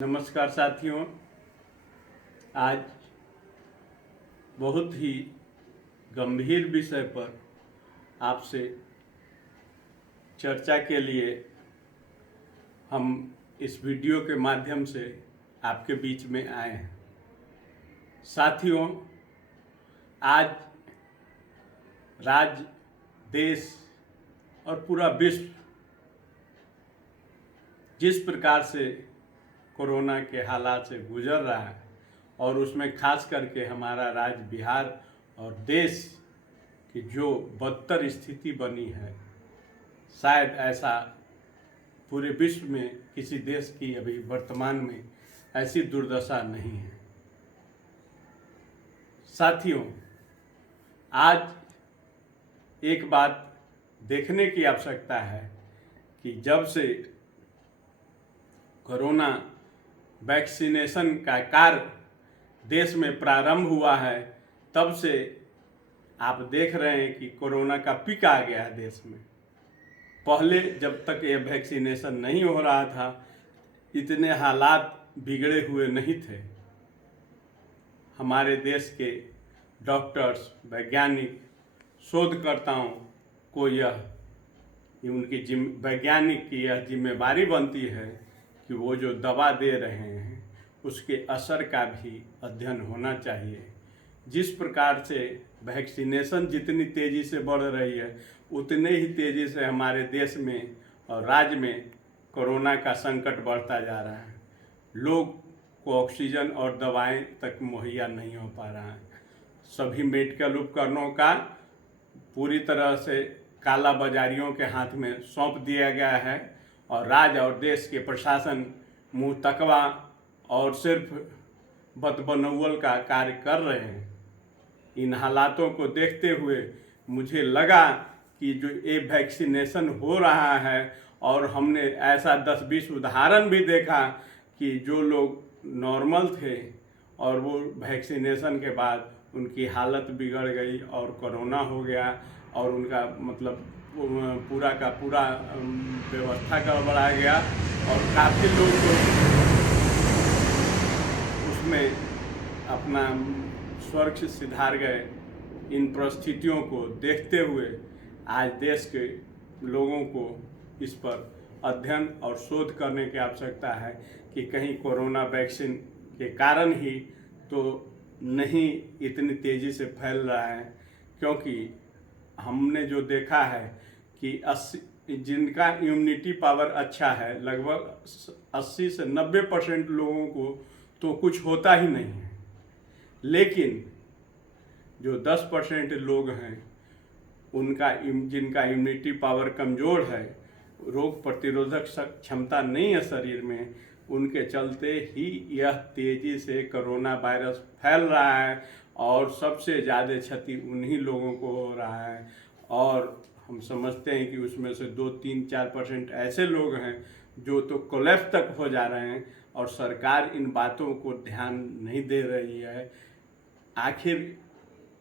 नमस्कार साथियों, आज बहुत ही गंभीर विषय पर आपसे चर्चा के लिए हम इस वीडियो के माध्यम से आपके बीच में आए हैं। साथियों, आज राज्य, देश और पूरा विश्व जिस प्रकार से कोरोना के हालात से गुजर रहा है और उसमें खास करके हमारा राज्य बिहार और देश की जो बदतर स्थिति बनी है, शायद ऐसा पूरे विश्व में किसी देश की अभी वर्तमान में ऐसी दुर्दशा नहीं है। साथियों, आज एक बात देखने की आवश्यकता है कि जब से कोरोना वैक्सीनेशन का कार्य देश में प्रारंभ हुआ है, तब से आप देख रहे हैं कि कोरोना का पीक आ गया है देश में। पहले जब तक ये वैक्सीनेशन नहीं हो रहा था, इतने हालात बिगड़े हुए नहीं थे। हमारे देश के डॉक्टर्स, वैज्ञानिक, शोधकर्ताओं को उनकी वैज्ञानिक की यह जिम्मेदारी बनती है कि वो जो दवा दे रहे हैं उसके असर का भी अध्ययन होना चाहिए। जिस प्रकार से वैक्सीनेशन जितनी तेज़ी से बढ़ रही है, उतने ही तेज़ी से हमारे देश में और राज्य में कोरोना का संकट बढ़ता जा रहा है। लोग को ऑक्सीजन और दवाएं तक मुहैया नहीं हो पा रहा है। सभी मेडिकल उपकरणों का पूरी तरह से काला बाजारियों के हाथ में सौंप दिया गया है और राज्य और देश के प्रशासन मुंह तकवा और सिर्फ बदबनौवल का कार्य कर रहे हैं। इन हालातों को देखते हुए मुझे लगा कि जो ये वैक्सीनेशन हो रहा है, और हमने ऐसा 10-20 उदाहरण भी देखा कि जो लोग नॉर्मल थे और वो वैक्सीनेशन के बाद उनकी हालत बिगड़ गई और कोरोना हो गया और उनका मतलब पूरा का पूरा व्यवस्था गड़बड़ा गया और काफ़ी लोग तो उसमें अपना स्वर्ग से सिधार गए। इन परिस्थितियों को देखते हुए आज देश के लोगों को इस पर अध्ययन और शोध करने की आवश्यकता है कि कहीं कोरोना वैक्सीन के कारण ही तो नहीं इतनी तेज़ी से फैल रहा है, क्योंकि हमने जो देखा है कि जिनका इम्यूनिटी पावर अच्छा है, लगभग 80 से 90% लोगों को तो कुछ होता ही नहीं है, लेकिन जो 10% लोग हैं जिनका इम्यूनिटी पावर कमज़ोर है, रोग प्रतिरोधक क्षमता नहीं है शरीर में, उनके चलते ही यह तेज़ी से कोरोना वायरस फैल रहा है और सबसे ज़्यादा क्षति उन्हीं लोगों को हो रहा है। और हम समझते हैं कि उसमें से 2-3-4% ऐसे लोग हैं जो तो कोलैप्स तक हो जा रहे हैं और सरकार इन बातों को ध्यान नहीं दे रही है। आखिर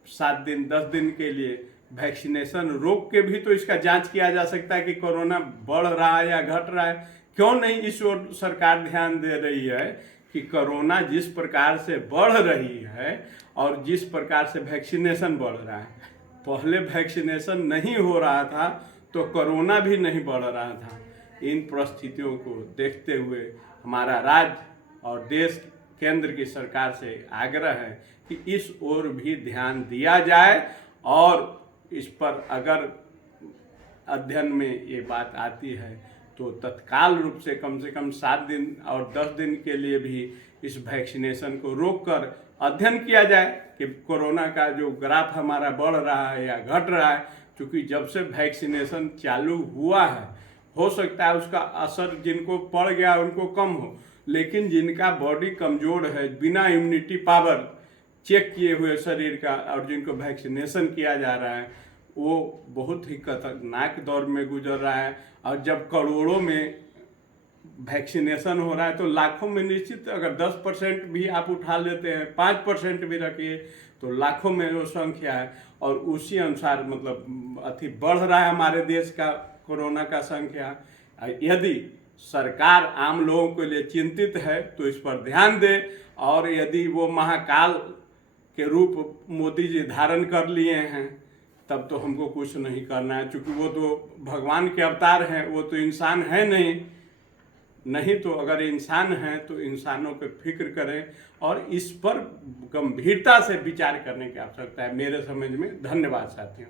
7 दिन 10 दिन के लिए वैक्सीनेशन रोक के भी तो इसका जांच किया जा सकता है कि कोरोना बढ़ रहा है या घट रहा है। क्यों नहीं इस ओर सरकार ध्यान दे रही है कि कोरोना जिस प्रकार से बढ़ रही है और जिस प्रकार से वैक्सीनेशन बढ़ रहा है, पहले वैक्सीनेशन नहीं हो रहा था तो कोरोना भी नहीं बढ़ रहा था। इन परिस्थितियों को देखते हुए हमारा राज्य और देश केंद्र की सरकार से आग्रह है कि इस ओर भी ध्यान दिया जाए और इस पर अगर अध्ययन में ये बात आती है तो तत्काल रूप से कम 7 दिन और 10 दिन के लिए भी इस वैक्सीनेशन को रोककर अध्ययन किया जाए कि कोरोना का जो ग्राफ हमारा बढ़ रहा है या घट रहा है। क्योंकि जब से वैक्सीनेशन चालू हुआ है, हो सकता है उसका असर जिनको पड़ गया उनको कम हो, लेकिन जिनका बॉडी कमज़ोर है, बिना इम्यूनिटी पावर चेक किए हुए शरीर का, और जिनको वैक्सीनेशन किया जा रहा है, वो बहुत ही खतरनाक दौर में गुजर रहा है। और जब करोड़ों में वैक्सीनेशन हो रहा है तो लाखों में निश्चित, अगर 10% भी आप उठा लेते हैं, 5% भी रखिए तो लाखों में वो संख्या है। और उसी अनुसार मतलब बढ़ रहा है हमारे देश का कोरोना का संख्या। यदि सरकार आम लोगों के लिए चिंतित है तो इस पर ध्यान दे, और यदि वो महाकाल के रूप मोदी जी धारण कर लिए हैं तब तो हमको कुछ नहीं करना है, क्योंकि वो तो भगवान के अवतार हैं, वो तो इंसान है नहीं तो अगर इंसान हैं तो इंसानों पे फिक्र करें और इस पर गंभीरता से विचार करने की आवश्यकता है मेरे समझ में। धन्यवाद साथियों।